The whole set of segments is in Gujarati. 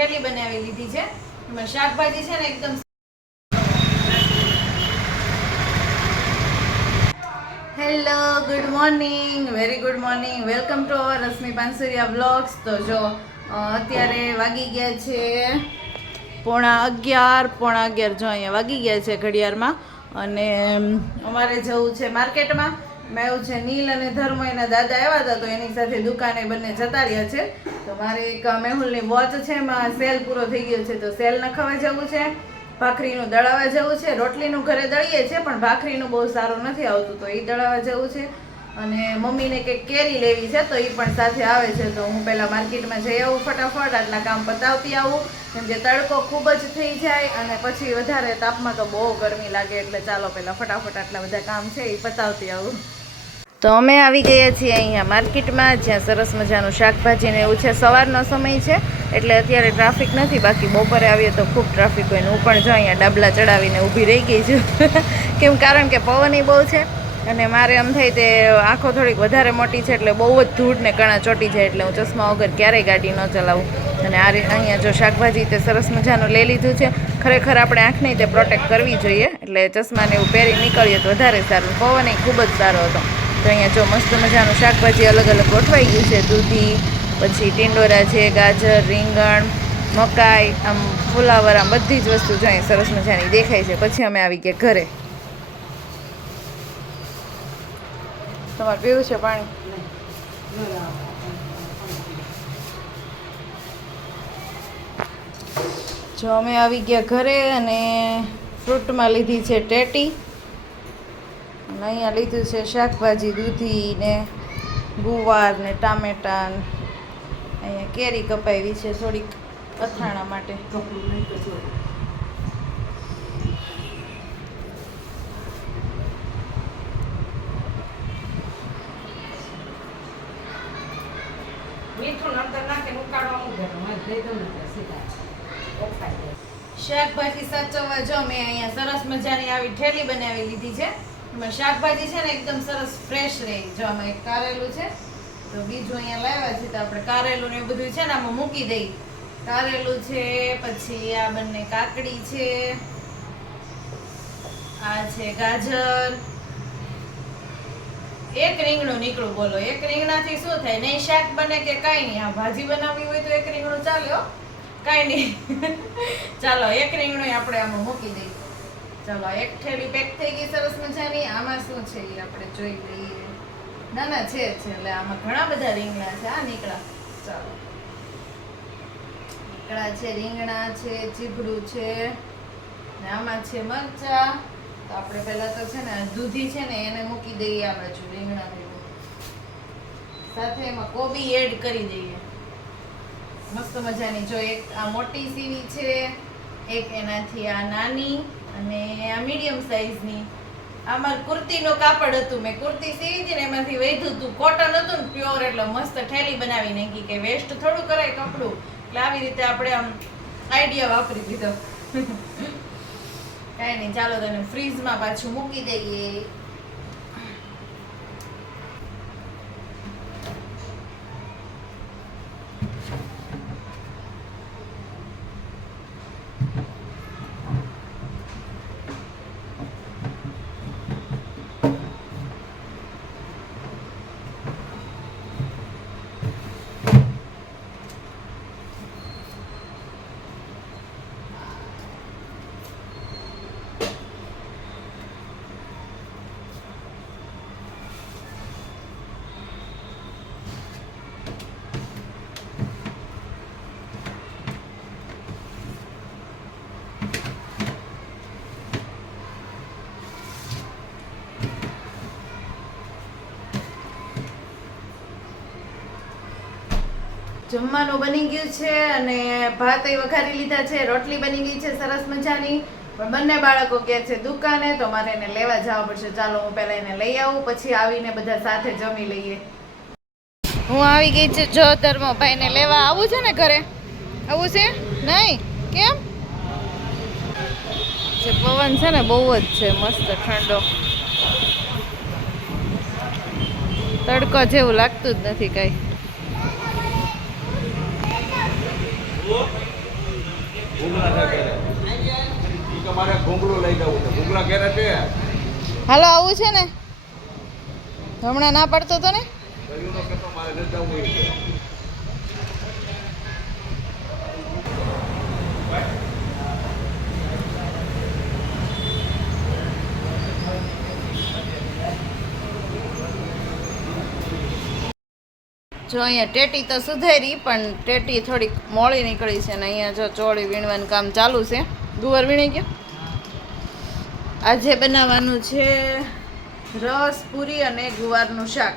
થેલી બનાવી લીધી છે. એમાં શાકભાજી છે ને એકદમ. Hello, good morning, very good morning, welcome to our Rashmi Pansuriya blogs. તો જો અત્યારે વાગી ગયા છે પોણા 11 જો અહીંયા વાગી ગયા છે ઘડિયાળમાં. અને અમારે જવું છે માર્કેટમાં. મેં એવું છે નીલ અને ધર્મ એના દાદા આવ્યા હતા તો એની સાથે દુકાને બંને જતા રહ્યા છે. તો મારે એક મેહુલની વોચ છે એમાં સેલ પૂરો થઈ ગયો છે તો સેલ નખાવા જવું છે. ભાખરીનું દળાવા જવું છે. રોટલીનું ઘરે દળીએ છે પણ ભાખરીનું બહુ સારું નથી આવતું તો એ દળાવા જવું છે. અને મમ્મીને કંઈક કેરી લેવી છે તો એ પણ સાથે આવે છે. તો હું પહેલાં માર્કેટમાં જઈ આવું ફટાફટ, આટલા કામ પતાવતી આવું કેમ કે તડકો ખૂબ જ થઈ જાય અને પછી વધારે તાપમાં તો બહુ ગરમી લાગે. એટલે ચાલો પહેલાં ફટાફટ આટલા બધા કામ છે એ પતાવતી આવું. તો અમે આવી ગયા છીએ અહીંયા માર્કેટમાં જ્યાં સરસ મજાનું શાકભાજી ને એવું છે. સવારનો સમય છે એટલે અત્યારે ટ્રાફિક નથી, બાકી બપોરે આવીએ તો ખૂબ ટ્રાફિક હોય ને હું પણ જો અહીંયા ડાબલા ચડાવીને ઊભી રહી ગઈ છું કેમ કારણ કે પવન બહુ છે અને મારે એમ થાય તે આંખો થોડીક વધારે મોટી છે એટલે બહુ જ ધૂળ ને કણા ચોટી જાય એટલે હું ચશ્મા વગર ક્યારેય ગાડી ન ચલાવું. અને અહીંયા જો શાકભાજી તે સરસ મજાનું લઈ લીધું છે. ખરેખર આપણે આંખને તે પ્રોટેક્ટ કરવી જોઈએ એટલે ચશ્માને એવું પહેરી નીકળીએ તો વધારે સારું. પવન ખૂબ જ સારો હતો. તો અહીંયા જો મસ્ત મજાનું શાકભાજી અલગ અલગ ગોઠવાઈ ગયું છે. દૂધી, પછી ટીંડોરા છે, ગાજર, રીંગણ, મકાઈ, આમ ફુલાવર, આમ બધી જ વસ્તુ જો અહીં સરસ મજાની દેખાય છે. પછી અમે આવી ગયા ઘરે. તમારે પીવું છે પાણી? જો અમે આવી ગયા ઘરે અને ફ્રૂટમાં લીધી છે ટેટી. અહીંયા લીધું છે શાકભાજી, દૂધી ને ગુવાર ને ટામેટા. અહીંયા કેરી કપાવી છે થોડીક અથાણા માટે. શાકભાજી સાચવવા જો મેં અહીંયા સરસ મજાની આવી ઠેલી બનાવી લીધી છે. એમાં શાકભાજી છે ને એકદમ સરસ ફ્રેશ રહે. જો આમાં એક કારેલું છે તો બીજું અહીંયા લાવ્યા છે તો આપણે કારેલું ને એવું બધું છે ને આમાં મૂકી દઈ. કારેલું છે, પછી આ બંને કાકડી છે, આ છે ગાજર, એક રીંગણું નીકળું. બોલો એક રીંગણાથી શું થાય? નહીં શાક બને કે કાંઈ નહીં. આ ભાજી બનાવવી હોય તો એક રીંગણું ચાલે હો, કાંઈ નહીં ચાલો એક રીંગણું આપણે આમાં મૂકી દઈએ. ચાલો એક થેલી પેક થઈ ગઈ સરસ મજાની. આમાં શું છે એ આપણે જોઈ લઈએ. ના છે એટલે આમાં ઘણા બધા રીંગણા છે. આ નીકળા, ચાલો નીકળા છે, રીંગણા છે, ચીબડું છે ને આમાં છે મરચા. તો આપણે પહેલા તો છે ને દૂધી છે ને એને મૂકી દઈએ આ બાજુ રીંગણા સાથે. એમાં કોબી એડ કરી દઈએ મસ્ત મજાની. જો એક આ મોટી સીવી છે, એક એનાથી આ નાની અને આ મીડિયમ સાઈઝની. આ મારું કુર્તીનું કાપડ હતું, મેં કુર્તી સીવી હતી ને એમાંથી વધ્યું હતું. કોટન હતું ને પ્યોર, એટલે મસ્ત થેલી બનાવી નાખી કે વેસ્ટ થોડું કરાય કપડું. એટલે આવી રીતે આપણે આમ આઈડિયા વાપરી દીધો. કાંઈ નહીં, ચાલો તને ફ્રીજમાં પાછું મૂકી દઈએ. જમવાનું બની ગયું છે અને ભાત વઘારી લીધા છે. રોટલી બની ગઈ છે સરસ મજાની. પણ બંને બાળકો ગયા છે દુકાને તો મારે એને લેવા જવા પડશે. ચાલો હું પહેલા એને લઈ આવું, પછી આવીને બધા સાથે જમી લઈએ. હું આવી ગઈ છું. જો ધર્મભાઈ ને લેવા આવું છે ને ઘરે? આવું છે નહીં? કેમ? જે પવન છે ને બહુ જ છે, મસ્ત ઠંડો. તડકો જેવું લાગતું જ નથી કઈ. ભૂંગળા છે ઘરે. ઈ તો મારે ભૂંગળું લઈ જવું છે. ભૂંગળા ઘરે છે. હાલો આવું છે ને હમણાં ના પડતો તો ને ગળ્યુંનો કેટલો મારે લઈ જવું એ છે. જો અહીંયા ટેટી તો સુધારી પણ ટેટી થોડીક મોડી નીકળી છે ને અહીંયા જો ચોળી વીણવાનું કામ ચાલુ છે ગુવાર વીણી ગયો આજે બનાવવાનું છે રસ પૂરી અને ગુવારનું શાક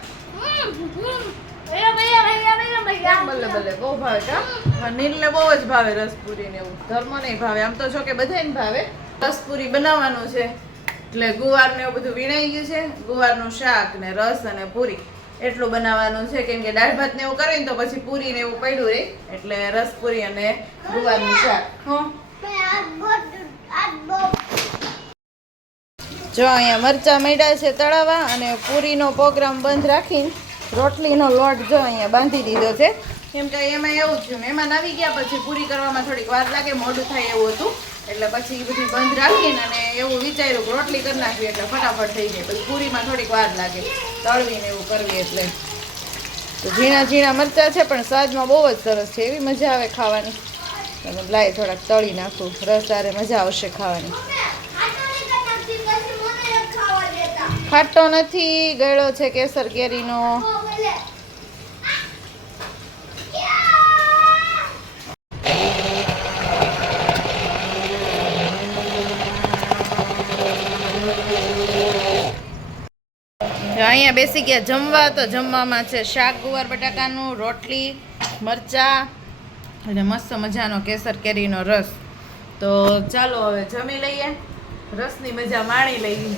બલ્લે બલ્લે બહુ ભાવે કા નીલને બહુ જ ભાવે રસ પૂરી ને એવું ધર્મ નહીં ભાવે આમ તો જો કે બધાને ભાવે રસ પૂરી બનાવવાનું છે એટલે ગુવાર ને એવું બધું વીણાઈ ગયું છે ગુવારનું શાક ને રસ અને પૂરી એટલું બનાવવાનું છે કેમ કે દાળ ભાત ને એવું કરે ને તો પછી પૂરી ને એવું પડ્યું રહે એટલે રસ પૂરી અને ગુવારનું શાક જો અહીંયા મરચા માંડ્યા છે તળાવા અને પૂરીનો પ્રોગ્રામ બંધ રાખીને રોટલીનો લોટ જો અહીંયા બાંધી દીધો છે કેમ કે એમાં એવું થયું મહેમાન આવી ગયા પછી પૂરી કરવામાં થોડીક વાર લાગે મોડું થાય એવું હતું એટલે પછી એ બધું બંધ રાખીને અને એવું વિચાર્યું કે રોટલી કરી નાખવી એટલે ફટાફટ થઈ જાય પછી પૂરીમાં થોડીક વાર લાગે તળવીને એવું કરવી એટલે તો ઝીણા ઝીણા મરચાં છે પણ સ્વાદમાં બહુ જ સરસ છે એવી મજા આવે ખાવાની તમે લાય થોડાક તળી નાખું રસ આરે મજા આવશે ખાવાની ખાટો નથી ગળ્યો છે કેસર કેરીનો અહીંયા બેસી ગયા જમવા તો જમવામાં છે શાક ગુવાર બટાકાનું રોટલી મરચાં અને મસ્ત મજાનો કેસર કેરીનો રસ તો ચાલો હવે જમી લઈએ રસની મજા માણી લઈએ